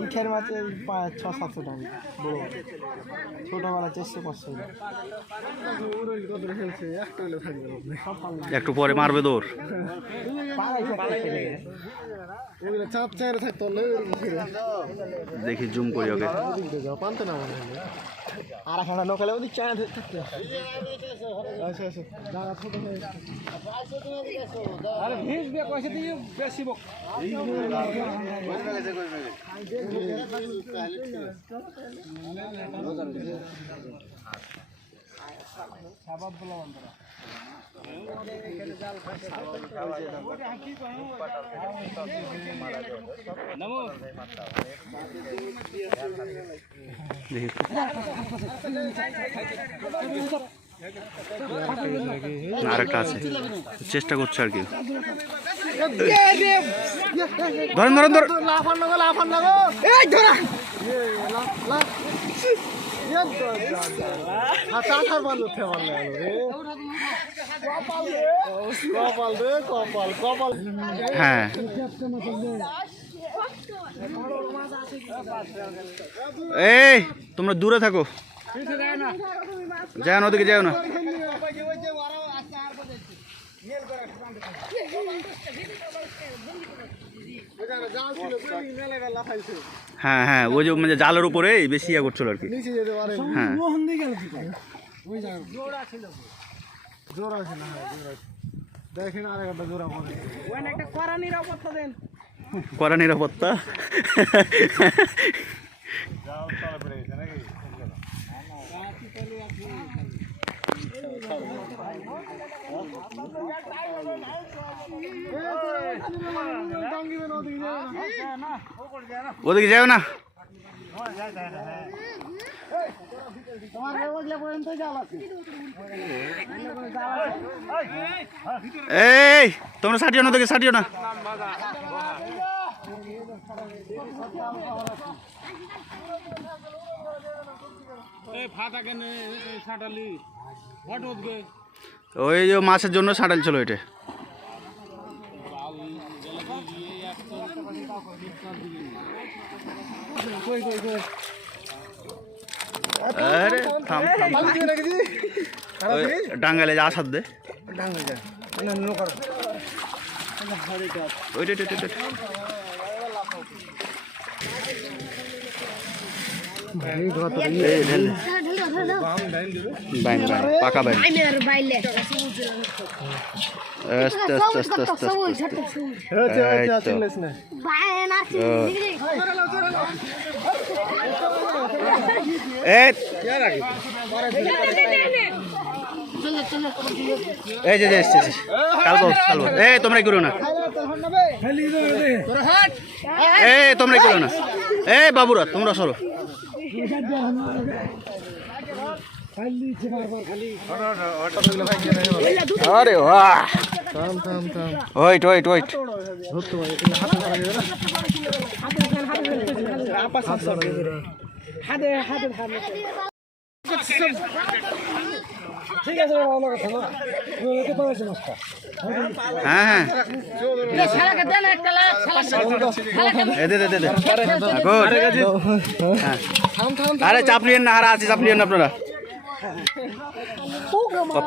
উঠের মাছে 600-700 টাকা বড় ছোটবেলা 400-500 একটু পরে মারবে দৌড়। দেখি জুম করি ওকে। আর একটা লোকালে ওদিক চায় থাকতে বেশি আরেকটা আছে, চেষ্টা করছে আর কি। ধরেন ধরেন ধরেন, হ্যাঁ এই তোমরা দূরে থাকো, যাও না ওদিকে, যাও না। হ্যাঁ হ্যাঁ, ওই যে মানে জালের উপরে বেশি ইয়া করছিল আর কি। হ্যাঁ কড়া নিরাপত্তা। ওদিকে যাও না। এই তোমরা সাটিও না, দেখে সাটিও না। ওই যে মাছের জন্য সাঁটাল ছিল এটা। আরে থাম থাম, ডাঙ্গালে যা আসাদ দে, পাকা বাইন আস্তে আস্তে আস্তে আস্তে এই যে কালবো কালবো। এই তোমরা করো না, এই তোমরা করো না। এই বাবুরা তোমরা সরো। আরে বাহ, ওয়েট ওয়েট ওয়েট, হ্যাঁ হ্যাঁ আরে চাপলিয়েন না, আর আছে চাপলিয়েন না আপনারা।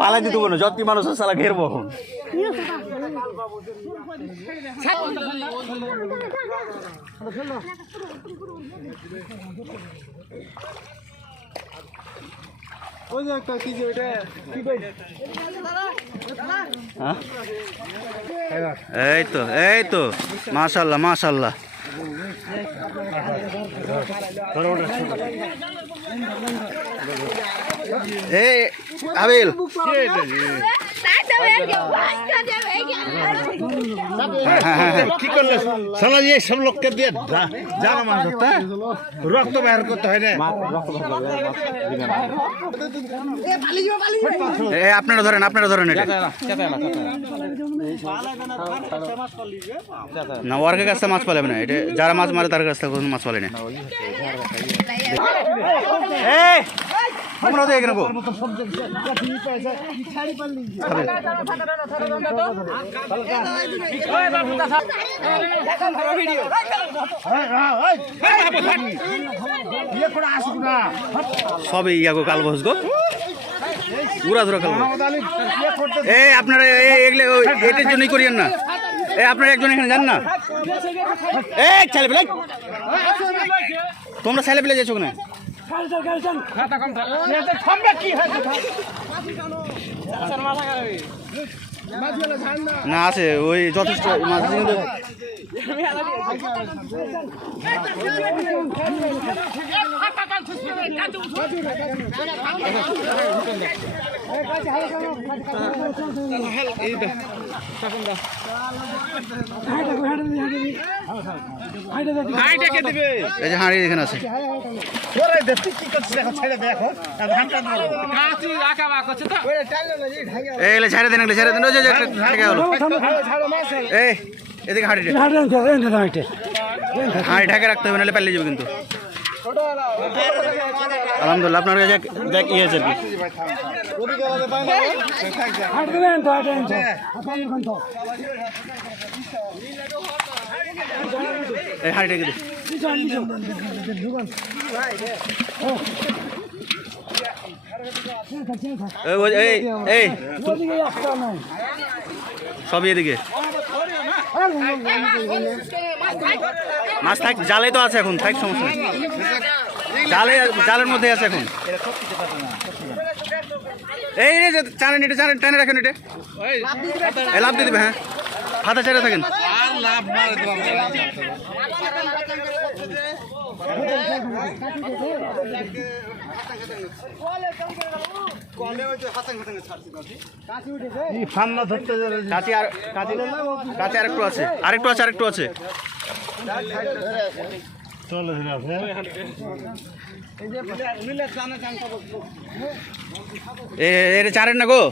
পালাই দিতে না, যত মানুষ সালা ঘেরবো। ওই যে একটা কি যে ওটা কি কই, এই তো মাশাআল্লাহ মাশাআল্লাহ। এই আবিল কি করলে সালা দিয়ে সব লোককে দিয়ে জানা মাছ ধরতে রক্ত বের করতে হয় না। আপনারা ধরেন, আপনারা ধরেন এটা না, ওর কাছে মাছ পালাবে না, এটা যারা মাছ মারে তার কাছ থেকে মাছ পালে না। তোমরাও তো এখানে গো সবই ইয়াগো কাল বস গো উড়া ধরা কাল এই আপনারা এগুলো এটার জন্যই করিয়েন না এই আপনারা একজন এখানে যান না এই ছেলে পেলে তোমরা ছেলে পেলে যাচ্ছ না না আছে ওই যথেষ্ট মাছ এই যে হাঁড়ি এখানে আছে এই ছেড়ে দেন ছেড়ে দেন এই এদিকে হাঁড়ি হাঁড়ি ঢাকে রাখতে হবে নাহলে পালিয়ে যাবে কিন্তু আলহামদুলিল্লাহ আপনার কাছে দেখ ইয়ে আছে এই হাঁড়িটাকে দে এই এই সব এদিকে মাছ থাক জালে তো আছে এখন থাক সমস্যা নেই জালের মধ্যে আছে এখন এই যে টানে টানে রাখেন এটা এই লাভ দিয়ে দেবে হ্যাঁ হাতে ছেড়ে থাকেন আরেকটু আছে এটা চারের না গো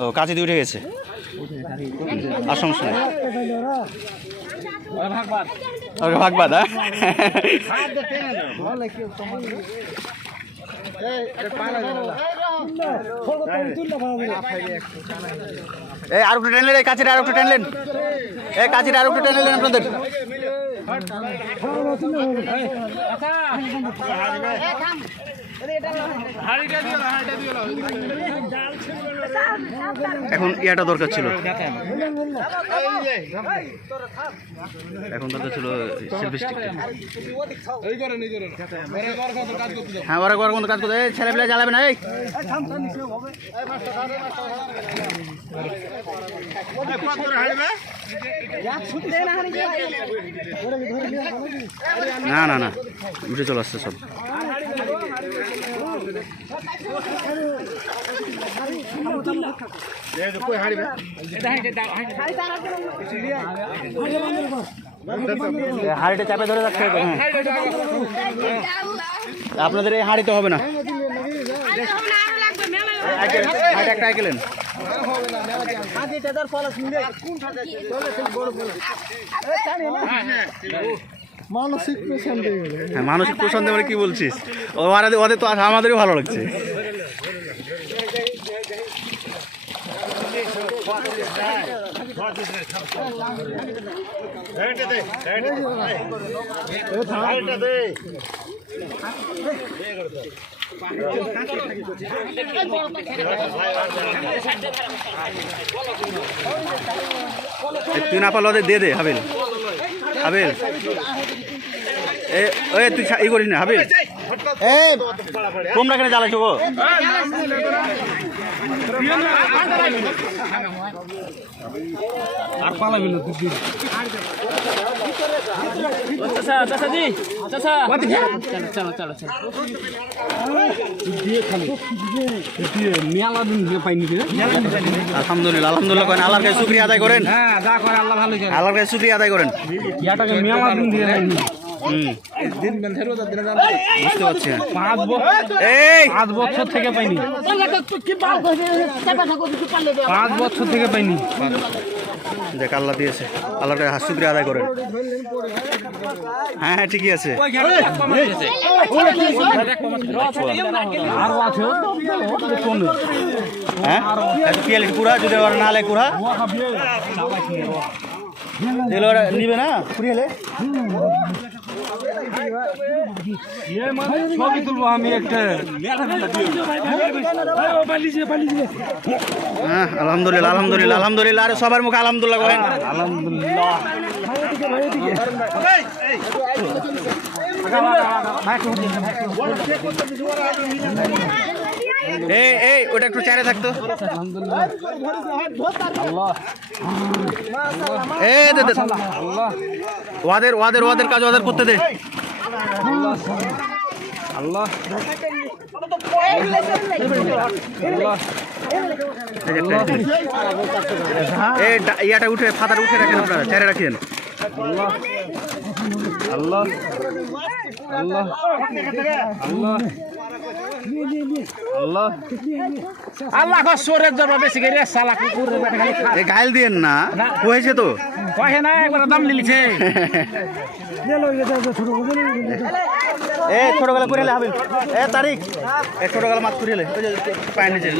ও কাছে দিয়ে উঠে গেছে আর সমস্যা নেই ভাগবাদ এই আর একটু টেনলেন এই কাছের আর একটু টেনলেন এই কাছের আর একটু টেনলেন আপনাদের এখন ইয়াটা দরকার ছিল হ্যাঁ ওরা করার মতো কাজ করতে ছেলেপেলে জ্বালাবে না এই না না না উঠে চলে আসছে সব হাড়িটা চাপে ধরে রাখতে হবে আপনাদের এই হাড়িতে হবে না একটা আইকেলেন মানসিক প্রশান্তি হ্যাঁ মানসিক প্রশান্তি মানে কি বলছিস ওদের তো আমাদেরও ভালো লাগছে তুই না পারলে ওদের দিয়ে দে হাবিল হাবিল এ তুই ই করিস না হাবিল তোমরা এখানে জ্বালাইছো গো আর পালাবি না তুই আলহামদুলিল্লাহ আলহামদুলিল্লাহ করেন আল্লাহর কাছে শুকরিয়া আদায় করেন আল্লাহর কাছে শুকরিয়া আদায় করেন বুঝতে পারছি 5 বছর থেকে পাইনি 5 বছর থেকে পাইনি দেখ আল্লাহ দিয়েছে, আল্লাহর কাছে শুকরিয়া আদায় করেন। হ্যাঁ হ্যাঁ ঠিকই আছে। হ্যাঁ পিয়ালির কুড়া যদি ওরা না লে কুড়া এগুলো ওরা নিবে না কুড়িয়ে ছবি তুলবো আমি একটা। হ্যাঁ আলহামদুলিল্লাহ আলহামদুলিল্লাহ আলহামদুলিল্লাহ। আরে সবার মুখে আলহামদুলিল্লাহ করেন। আলহামদুলিল্লাহ। এই ওটা একটু চারে থাকতো। ওয়াদের ওয়াদের ওয়াদের কাজ ওদের করতে দে। আল্লাহ এই ইয়াটা উঠে ফাতাটা উঠে রাখেন, আপনারা চারে রাখেন। আল্লাহ আল্লাহ আল্লাহ আল্লাহ আল্লাহ সরের জন্য বেশি করে সালা কুকুরের বেটা খালি খা। এই গাইল দিয়েন না, হয়েছে তো কহে না একবার দাম লিলিছে। এ ছোট গলা করে হবে। এ তারিখ এ ছোট গলা মাছ করিলে পায় নিচে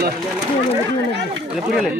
পুরিলে